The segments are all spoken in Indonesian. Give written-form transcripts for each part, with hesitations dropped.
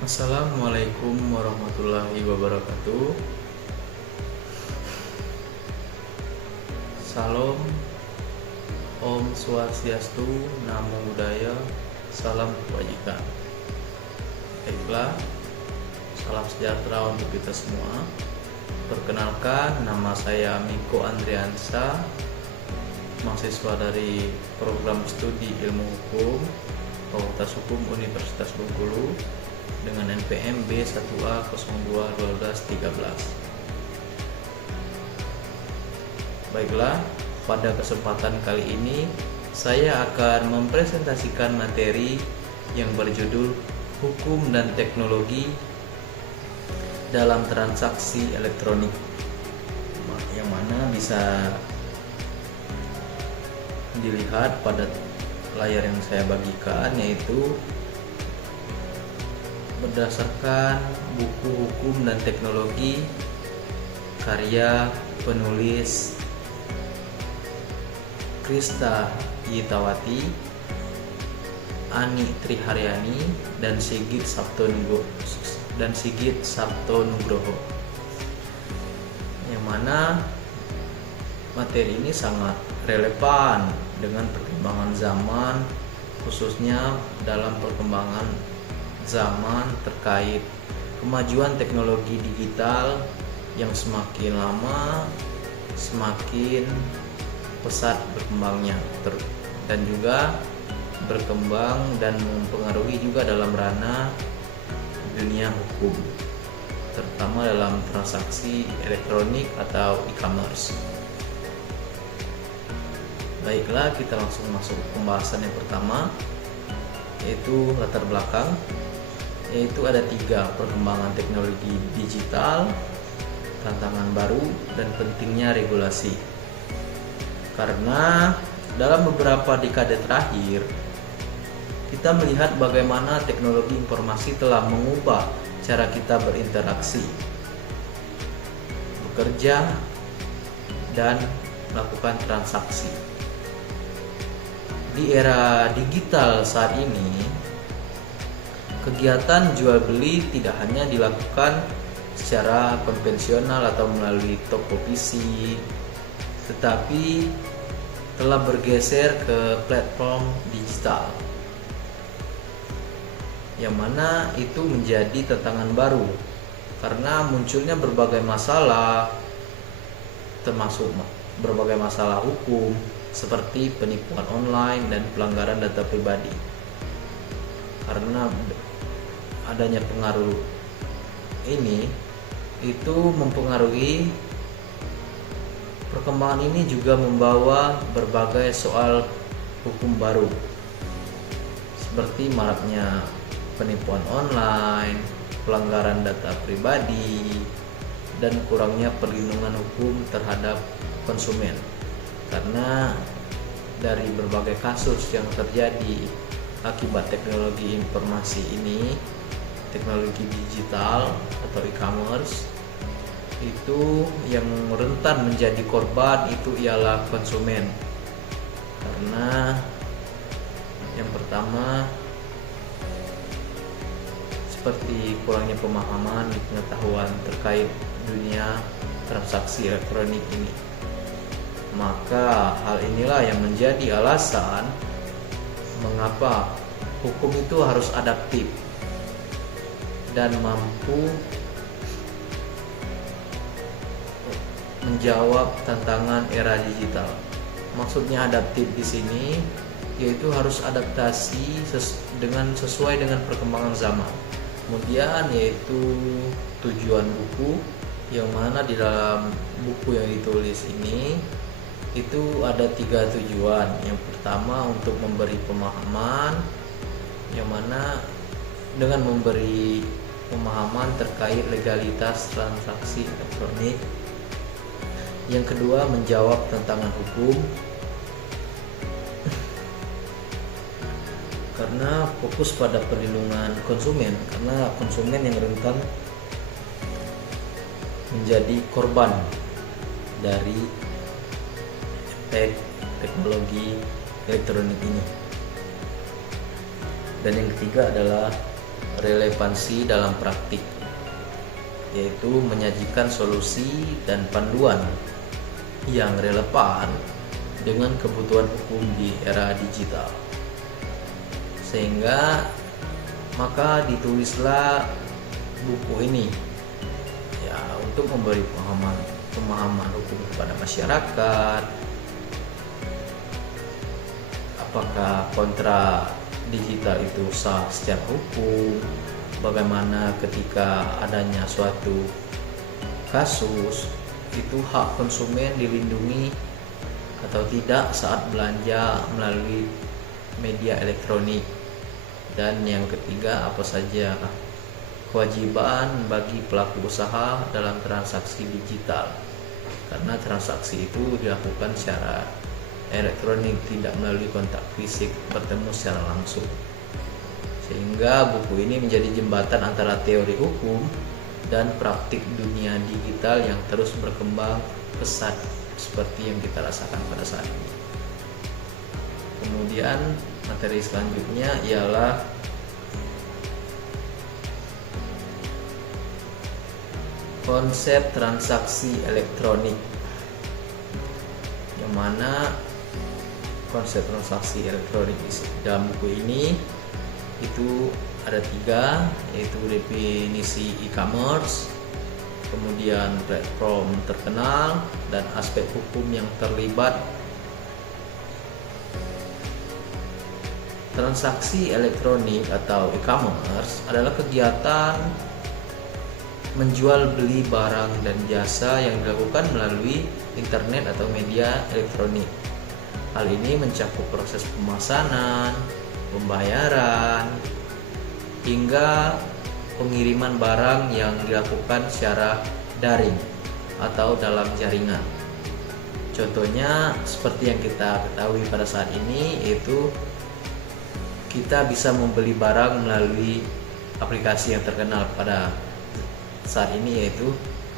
Assalamualaikum warahmatullahi wabarakatuh. Salam, Om Swastiastu, Namo Buddhaya, Salam Kebajikan. Baiklah, salam sejahtera untuk kita semua. Perkenalkan, nama saya Miko Andriansa, mahasiswa dari program studi ilmu hukum Fakultas Hukum Universitas Bengkulu dengan NPM B1A 021213. Baiklah, pada kesempatan kali ini saya akan mempresentasikan materi yang berjudul Hukum dan Teknologi dalam Transaksi Elektronik, yang mana bisa dilihat pada layar yang saya bagikan, yaitu berdasarkan buku Hukum dan Teknologi karya penulis Krista Yitawati, Ani Triharyani, dan Sigit Sabtonugroho, yang mana materi ini sangat relevan dengan perkembangan zaman, khususnya dalam perkembangan zaman terkait kemajuan teknologi digital yang semakin lama semakin pesat berkembangnya, dan juga berkembang dan mempengaruhi juga dalam ranah dunia hukum, terutama dalam transaksi elektronik atau e-commerce. Baiklah, kita langsung masuk ke pembahasan yang pertama, yaitu latar belakang. Yaitu ada 3: perkembangan teknologi digital, tantangan baru, dan pentingnya regulasi. Karena dalam beberapa dekade terakhir kita melihat bagaimana teknologi informasi telah mengubah cara kita berinteraksi, bekerja, dan melakukan transaksi. Di era digital saat ini, kegiatan jual beli tidak hanya dilakukan secara konvensional atau melalui toko fisik, tetapi telah bergeser ke platform digital, yang mana itu menjadi tantangan baru karena munculnya berbagai masalah, termasuk berbagai masalah hukum seperti penipuan online dan pelanggaran data pribadi. Karena adanya pengaruh ini, itu mempengaruhi perkembangan ini juga membawa berbagai soal hukum baru, seperti maraknya penipuan online, pelanggaran data pribadi, dan kurangnya perlindungan hukum terhadap konsumen. Karena dari berbagai kasus yang terjadi akibat teknologi informasi ini, teknologi digital atau e-commerce, itu yang rentan menjadi korban itu ialah konsumen. Karena yang pertama, seperti kurangnya pemahaman dan pengetahuan terkait dunia transaksi elektronik ini. Maka hal inilah yang menjadi alasan mengapa hukum itu harus adaptif dan mampu menjawab tantangan era digital. Maksudnya adaptif di sini yaitu harus adaptasi sesuai dengan perkembangan zaman. Kemudian yaitu tujuan buku, yang mana di dalam buku yang ditulis ini itu ada 3 tujuan. Yang pertama untuk memberi pemahaman, yang mana dengan memberi pemahaman terkait legalitas transaksi elektronik. Yang kedua, menjawab tantangan hukum, karena fokus pada perlindungan konsumen, karena konsumen yang rentan menjadi korban dari teknologi elektronik ini. Dan yang ketiga adalah relevansi dalam praktik, yaitu menyajikan solusi dan panduan yang relevan dengan kebutuhan hukum di era digital. Sehingga maka ditulislah buku ini ya untuk memberi pemahaman hukum kepada masyarakat. Apakah kontrak digital itu sah secara hukum? Bagaimana ketika adanya suatu kasus itu hak konsumen dilindungi atau tidak saat belanja melalui media elektronik? Dan yang ketiga, apa saja kewajiban bagi pelaku usaha dalam transaksi digital, karena transaksi itu dilakukan secara elektronik, tidak melalui kontak fisik bertemu secara langsung. Sehingga buku ini menjadi jembatan antara teori hukum dan praktik dunia digital yang terus berkembang pesat seperti yang kita rasakan pada saat ini. Kemudian materi selanjutnya ialah konsep transaksi elektronik, yang mana konsep transaksi elektronik dalam buku ini itu ada 3, yaitu definisi e-commerce, kemudian platform terkenal, dan aspek hukum yang terlibat. Transaksi elektronik atau e-commerce adalah kegiatan menjual beli barang dan jasa yang dilakukan melalui internet atau media elektronik. Hal ini mencakup proses pemesanan, pembayaran, hingga pengiriman barang yang dilakukan secara daring atau dalam jaringan. Contohnya seperti yang kita ketahui pada saat ini, yaitu kita bisa membeli barang melalui aplikasi yang terkenal pada saat ini, yaitu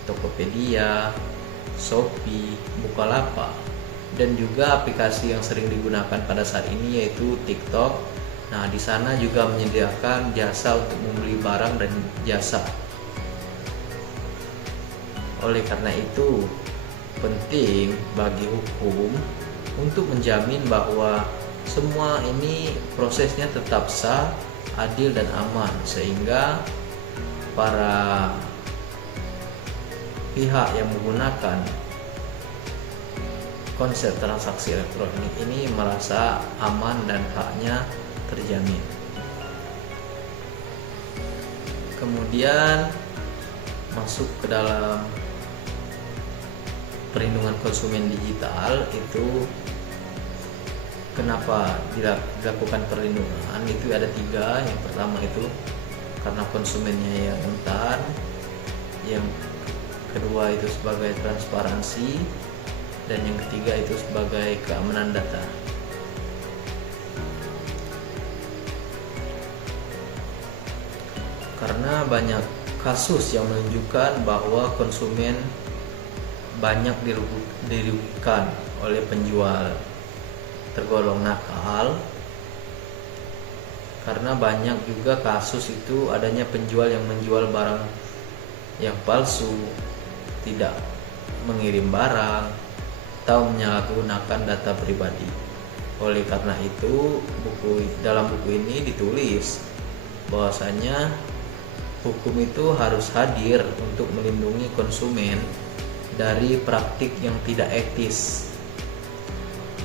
Tokopedia, Shopee, Bukalapak, dan juga aplikasi yang sering digunakan pada saat ini yaitu TikTok. Nah, di sana juga menyediakan jasa untuk membeli barang dan jasa. Oleh karena itu, penting bagi hukum untuk menjamin bahwa semua ini prosesnya tetap sah, adil, dan aman, sehingga para pihak yang menggunakan konsep transaksi elektronik ini merasa aman dan haknya terjamin. Kemudian masuk ke dalam perlindungan konsumen digital, itu kenapa dilakukan perlindungan, itu ada 3. Yang pertama itu karena konsumennya yang rentan, yang kedua itu sebagai transparansi, dan yang ketiga itu sebagai keamanan data. Karena banyak kasus yang menunjukkan bahwa konsumen banyak dirugikan oleh penjual tergolong nakal, karena banyak juga kasus itu adanya penjual yang menjual barang yang palsu, tidak mengirim barang, atau menyalahgunakan data pribadi. Oleh karena itu, dalam buku ini ditulis bahwasanya hukum itu harus hadir untuk melindungi konsumen dari praktik yang tidak etis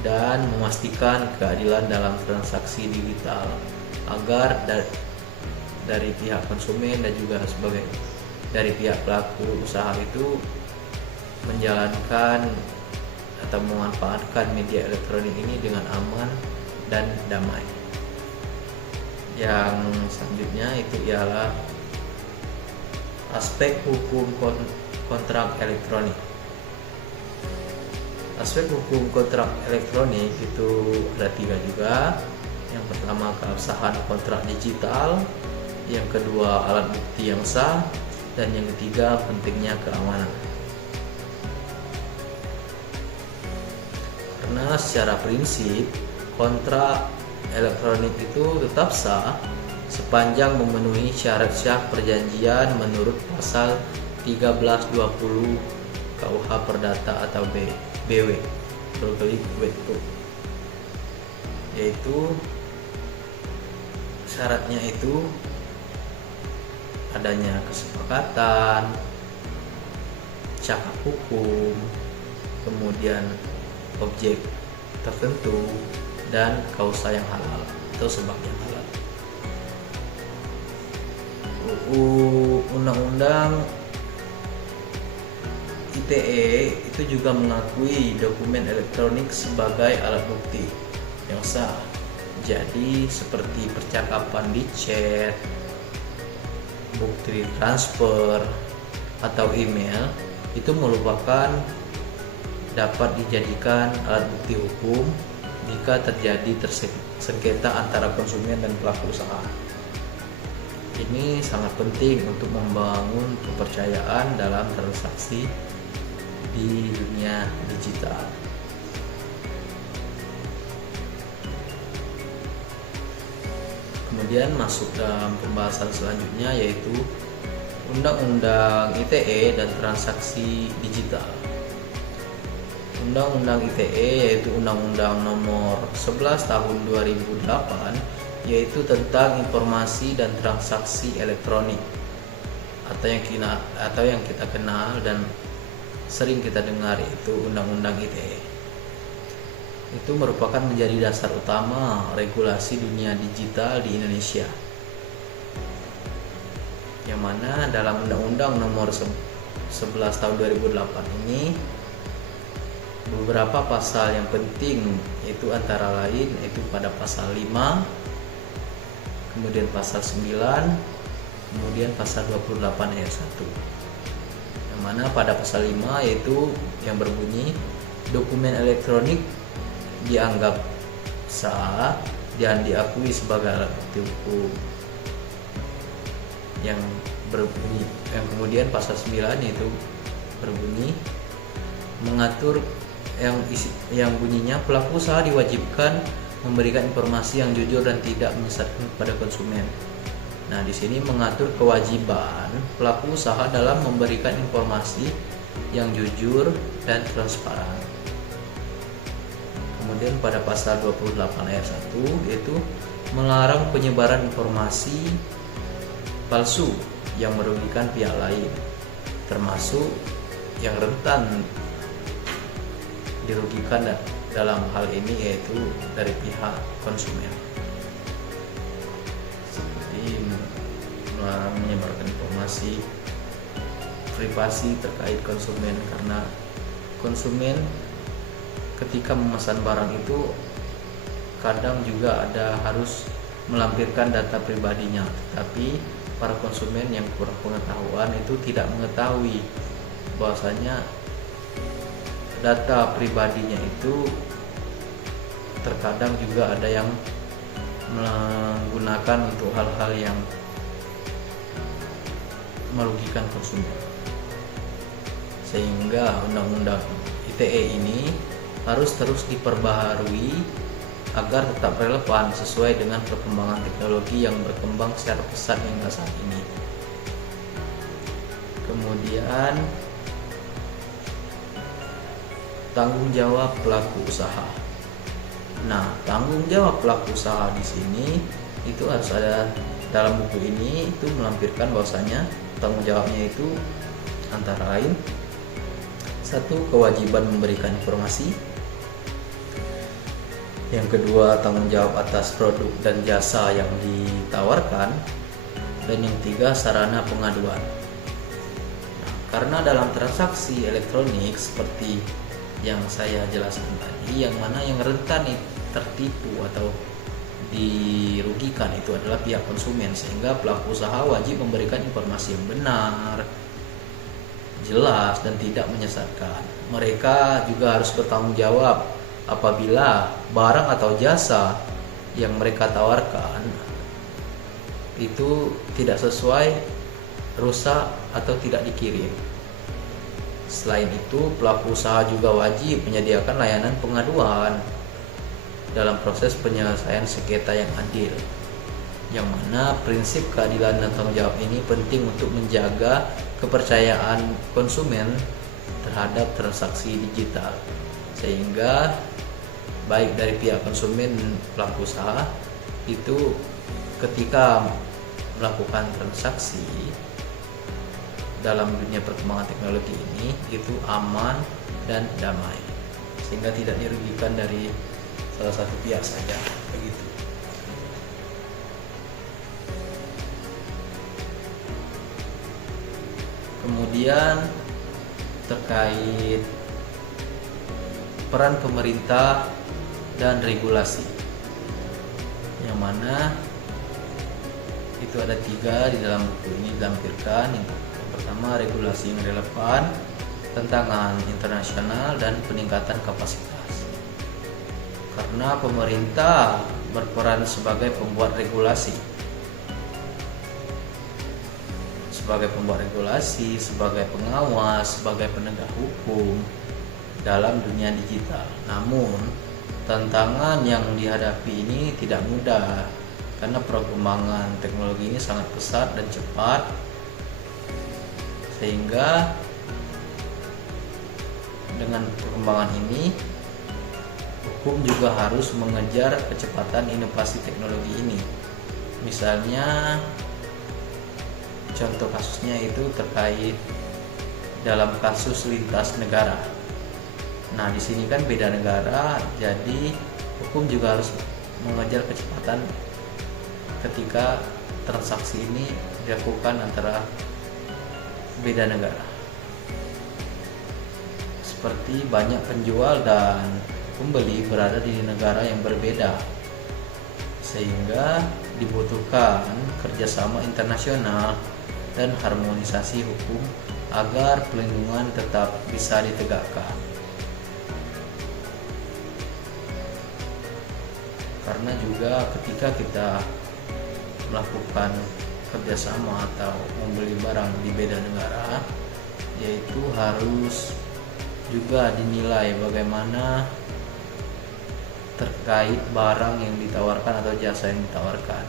dan memastikan keadilan dalam transaksi digital, agar dari pihak konsumen dan juga sebagai dari pihak pelaku usaha itu menjalankan atau memanfaatkan media elektronik ini dengan aman dan damai. Yang selanjutnya itu ialah aspek hukum kontrak elektronik. Aspek hukum kontrak elektronik itu ada 3 juga. Yang pertama, keabsahan kontrak digital, yang kedua, alat bukti yang sah, dan yang ketiga, pentingnya keamanan. Karena secara prinsip kontrak elektronik itu tetap sah sepanjang memenuhi syarat sah perjanjian menurut pasal 1320 KUH Perdata atau BW Burgerlijk Wetboek, yaitu syaratnya itu adanya kesepakatan, cakap hukum, kemudian objek tertentu, dan kausa yang halal atau sebab yang halal. Undang-undang ITE itu juga mengakui dokumen elektronik sebagai alat bukti yang sah. Jadi seperti percakapan di chat, bukti transfer, atau email itu merupakan dapat dijadikan alat bukti hukum jika terjadi sengketa antara konsumen dan pelaku usaha. Ini sangat penting untuk membangun kepercayaan dalam transaksi di dunia digital. Kemudian masuk dalam pembahasan selanjutnya, yaitu Undang-Undang ITE dan Transaksi Digital. Undang-Undang ITE yaitu Undang-Undang Nomor 11 Tahun 2008, yaitu tentang informasi dan transaksi elektronik, atau yang kita kenal dan sering kita dengar, yaitu Undang-Undang ITE. Itu merupakan menjadi dasar utama regulasi dunia digital di Indonesia, yang mana dalam Undang-Undang Nomor 11 Tahun 2008 ini beberapa pasal yang penting, yaitu antara lain itu pada pasal 5, kemudian pasal 9, kemudian pasal 28 ayat 1. Yang mana pada pasal 5 yaitu yang berbunyi dokumen elektronik dianggap sah dan diakui sebagai alat bukti hukum. Yang kemudian pasal 9 yaitu berbunyi mengatur yang bunyinya pelaku usaha diwajibkan memberikan informasi yang jujur dan tidak menyesatkan kepada konsumen. Nah, di sini mengatur kewajiban pelaku usaha dalam memberikan informasi yang jujur dan transparan. Kemudian pada pasal 28 ayat 1 yaitu melarang penyebaran informasi palsu yang merugikan pihak lain, termasuk yang rentan dirugikan dalam hal ini yaitu dari pihak konsumen, seperti melarang menyebarkan informasi privasi terkait konsumen, karena konsumen ketika memesan barang itu kadang juga harus melampirkan data pribadinya, tapi para konsumen yang kurang pengetahuan itu tidak mengetahui bahwasanya data pribadinya itu terkadang juga ada yang menggunakan untuk hal-hal yang merugikan konsumen. Sehingga undang-undang ITE ini harus terus diperbaharui agar tetap relevan sesuai dengan perkembangan teknologi yang berkembang secara pesat hingga saat ini. Kemudian tanggung jawab pelaku usaha. Nah, tanggung jawab pelaku usaha di sini itu harus ada dalam buku ini, itu melampirkan bahwasanya tanggung jawabnya itu antara lain: 1. Kewajiban memberikan informasi. Yang kedua, tanggung jawab atas produk dan jasa yang ditawarkan. Dan yang 3, sarana pengaduan. Nah, karena dalam transaksi elektronik seperti yang saya jelaskan tadi, yang mana yang rentan tertipu atau dirugikan itu adalah pihak konsumen, sehingga pelaku usaha wajib memberikan informasi yang benar, jelas, dan tidak menyesatkan. Mereka juga harus bertanggung jawab apabila barang atau jasa yang mereka tawarkan itu tidak sesuai, rusak, atau tidak dikirim. Selain itu, pelaku usaha juga wajib menyediakan layanan pengaduan dalam proses penyelesaian sengketa yang adil. yang mana prinsip keadilan dan tanggung jawab ini penting untuk menjaga kepercayaan konsumen terhadap transaksi digital, sehingga baik dari pihak konsumen pelaku usaha itu ketika melakukan transaksi dalam dunia perkembangan teknologi ini itu aman dan damai, sehingga tidak dirugikan dari salah satu pihak saja, begitu. Kemudian terkait peran pemerintah dan regulasi, yang mana itu ada 3 di dalam buku ini dilampirkan. Yang pertama, regulasi yang relevan, tantangan internasional, dan peningkatan kapasitas. Karena pemerintah berperan sebagai pembuat regulasi, sebagai pengawas, sebagai penegak hukum dalam dunia digital. Namun, tantangan yang dihadapi ini tidak mudah karena perkembangan teknologi ini sangat pesat dan cepat, sehingga dengan perkembangan ini hukum juga harus mengejar kecepatan inovasi teknologi ini. Misalnya contoh kasusnya itu terkait dalam kasus lintas negara. Nah, di sini kan beda negara, jadi hukum juga harus mengejar kecepatan ketika transaksi ini dilakukan antara beda negara. Seperti banyak penjual dan pembeli berada di negara yang berbeda, sehingga dibutuhkan kerjasama internasional dan harmonisasi hukum agar pelindungan tetap bisa ditegakkan. Karena juga ketika kita melakukan kerjasama atau membeli barang di beda negara, yaitu harus juga dinilai bagaimana terkait barang yang ditawarkan atau jasa yang ditawarkan.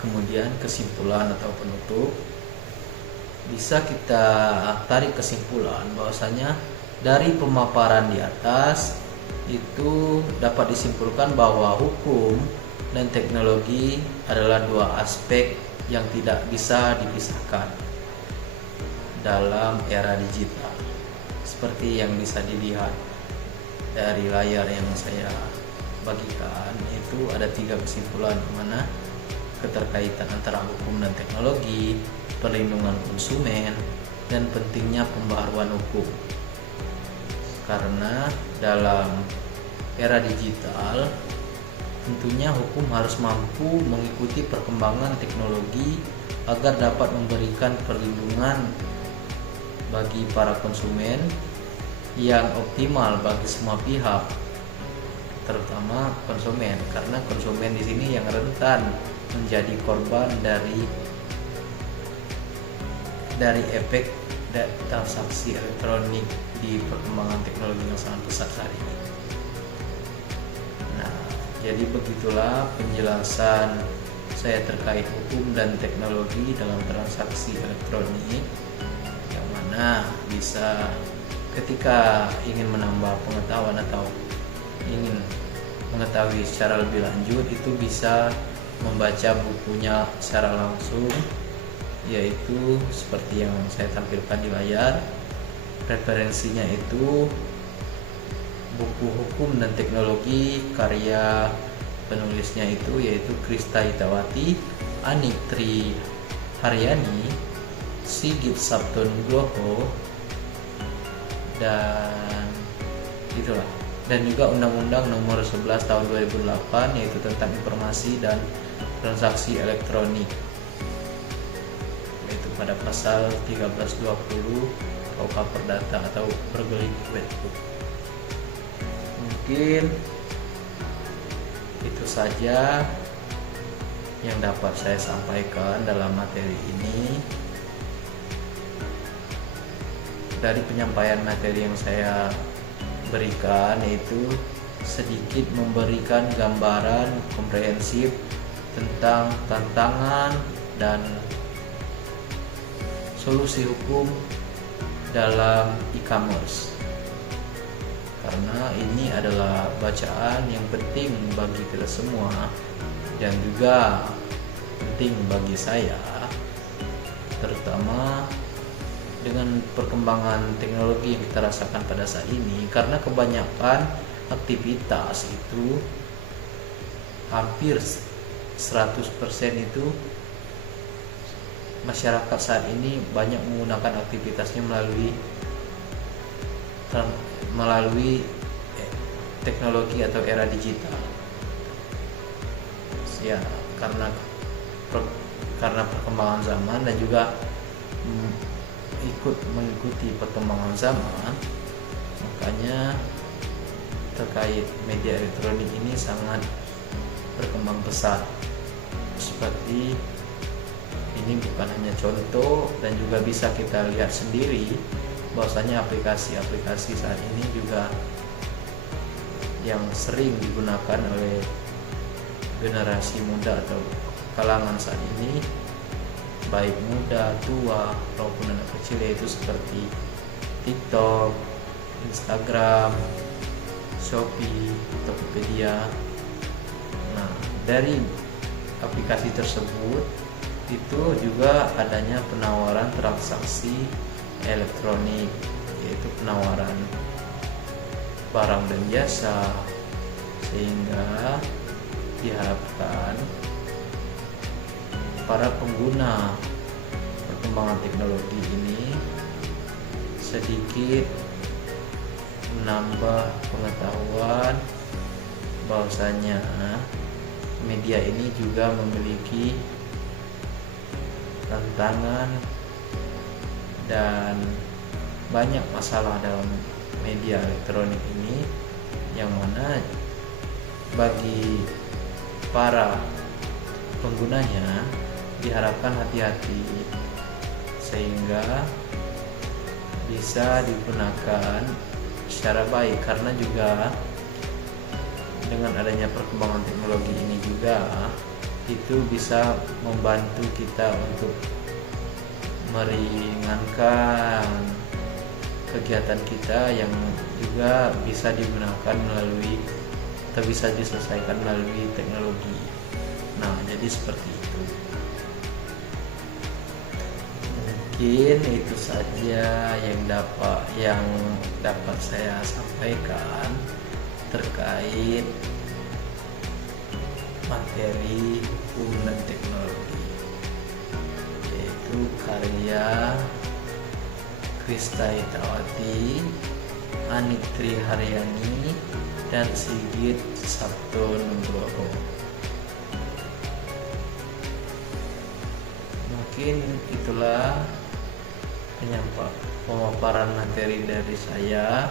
Kemudian kesimpulan atau penutup, bisa kita tarik kesimpulan bahwasanya dari pemaparan di atas itu dapat disimpulkan bahwa hukum dan teknologi adalah 2 aspek yang tidak bisa dipisahkan dalam era digital. Seperti yang bisa dilihat dari layar yang saya bagikan, itu ada 3 kesimpulan, di mana keterkaitan antara hukum dan teknologi, perlindungan konsumen, dan pentingnya pembaharuan hukum. Karena dalam era digital tentunya hukum harus mampu mengikuti perkembangan teknologi agar dapat memberikan perlindungan bagi para konsumen yang optimal bagi semua pihak, terutama konsumen, karena konsumen di sini yang rentan menjadi korban dari efek transaksi elektronik di perkembangan teknologi yang sangat pesat saat ini. Nah, jadi begitulah penjelasan saya terkait hukum dan teknologi dalam transaksi elektronik, yang mana bisa ketika ingin menambah pengetahuan atau ingin mengetahui secara lebih lanjut, itu bisa membaca bukunya secara langsung, yaitu seperti yang saya tampilkan di layar. Referensinya itu buku hukum dan teknologi karya penulisnya itu yaitu Krista Hitawati, Anik Tri Haryani, Sigit Sabtonugroho, dan itulah, dan juga Undang-Undang Nomor 11 Tahun 2008 yaitu tentang informasi dan transaksi elektronik, yaitu pada pasal 1320 KUH Perdata atau Bergelik Wetbook. Mungkin itu saja yang dapat saya sampaikan dalam materi ini. Dari penyampaian materi yang saya berikan, yaitu sedikit memberikan gambaran komprehensif tentang tantangan dan solusi hukum dalam e-commerce, karena ini adalah bacaan yang penting bagi kita semua dan juga penting bagi saya, terutama dengan perkembangan teknologi yang kita rasakan pada saat ini, karena kebanyakan aktivitas itu hampir 100% itu masyarakat saat ini banyak menggunakan aktivitasnya melalui teknologi atau era digital. Ya, karena perkembangan zaman dan juga ikut mengikuti perkembangan zaman, makanya terkait media elektronik ini sangat berkembang pesat. Seperti ini bukan hanya contoh, dan juga bisa kita lihat sendiri bahwasanya aplikasi-aplikasi saat ini juga yang sering digunakan oleh generasi muda atau kalangan saat ini, baik muda, tua, maupun anak kecil, yaitu seperti TikTok, Instagram, Shopee, Tokopedia. Nah, dari aplikasi tersebut itu juga adanya penawaran transaksi elektronik, yaitu penawaran barang dan jasa, sehingga diharapkan para pengguna perkembangan teknologi ini sedikit menambah pengetahuan bahwasanya media ini juga memiliki tantangan dan banyak masalah dalam media elektronik ini, yang mana bagi para penggunanya diharapkan hati-hati sehingga bisa digunakan secara baik, karena juga dengan adanya perkembangan teknologi ini juga itu bisa membantu kita untuk meringankan kegiatan kita yang juga bisa digunakan melalui atau bisa diselesaikan melalui teknologi. Nah, jadi seperti itu. Mungkin itu saja yang dapat saya sampaikan terkait materi hukum dan teknologi, yaitu karya Krista Hitawati, Anik Triharyani, dan Sigit Sabto Nugroho. Mungkin itulah pemaparan materi dari saya.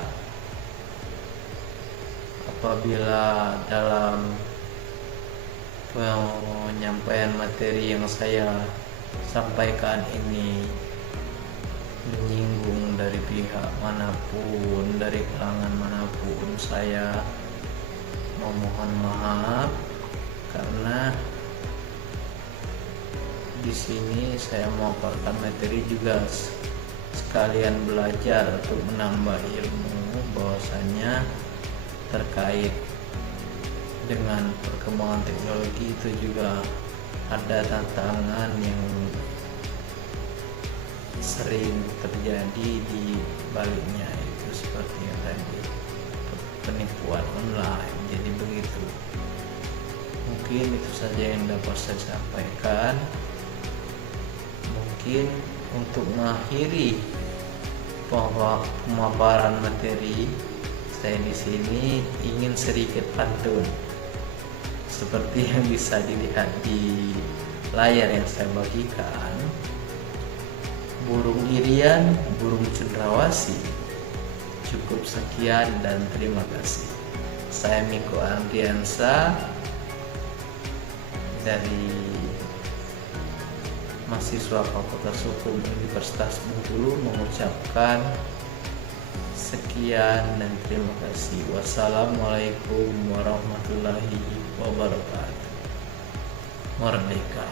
Apabila dalam penyampaian materi yang saya sampaikan ini menyinggung dari pihak manapun, dari kalangan manapun, saya memohon maaf, karena di sini saya memaparkan materi juga sekalian belajar untuk menambah ilmu bahwasanya terkait dengan perkembangan teknologi itu juga ada tantangan yang sering terjadi di baliknya, itu seperti yang tadi, penipuan online. Jadi begitu. Mungkin itu saja yang dapat saya sampaikan. Mungkin untuk mengakhiri pemaparan materi saya di sini ingin sedikit pantun seperti yang bisa dilihat di layar yang saya bagikan. Burung irian, burung cendrawasih. Cukup sekian dan terima kasih. Saya Miko Andriansa dari mahasiswa Fakultas Hukum Universitas Bengkulu mengucapkan sekian dan terima kasih. Wassalamualaikum warahmatullahi wabarakatuh. merdeka.